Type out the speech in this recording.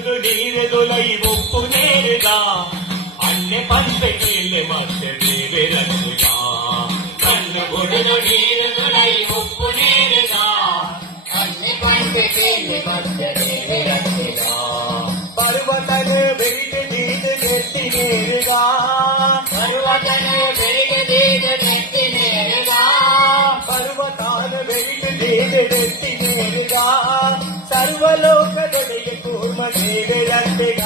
ಬಿಡುದು ನೀರೆದುಲೈ ಉಪ್ಪು ನೇರಿದ ಅನ್ಯ ಪಂಚಕೇಲೆ ಮತ್ತೆ ದೇವೆ ರಕ್ಷಿತ ಕಣ್ಣು ಬಿಡುದು ನೀರೆದುಲೈ ಉಪ್ಪು ನೇರಿದ ಅನ್ಯ ಪಂಚಕೇಲೆ ಮತ್ತೆ ದೇವೆ ರಕ್ಷಿತ ಪರ್ವತನೆ ಬೆಳಿಗ್ಗೆ ನೀರು ನೆತ್ತಿ ನೇರಿದ ಪರ್ವತನೆ ಬೆಳಿಗ್ಗೆ ನೀರು ನೆತ್ತಿ ನೇರಿದ ಪರ್ವತಾನ ಬೆಳಿಗ್ಗೆ ನೀರು ನೆತ್ತಿ ನೇರಿದ ಸರ್ವಲೋಕದೊಡೆಯ ಕೂರ್ಮ ದೇವೆ ರಕ್ಷಿತ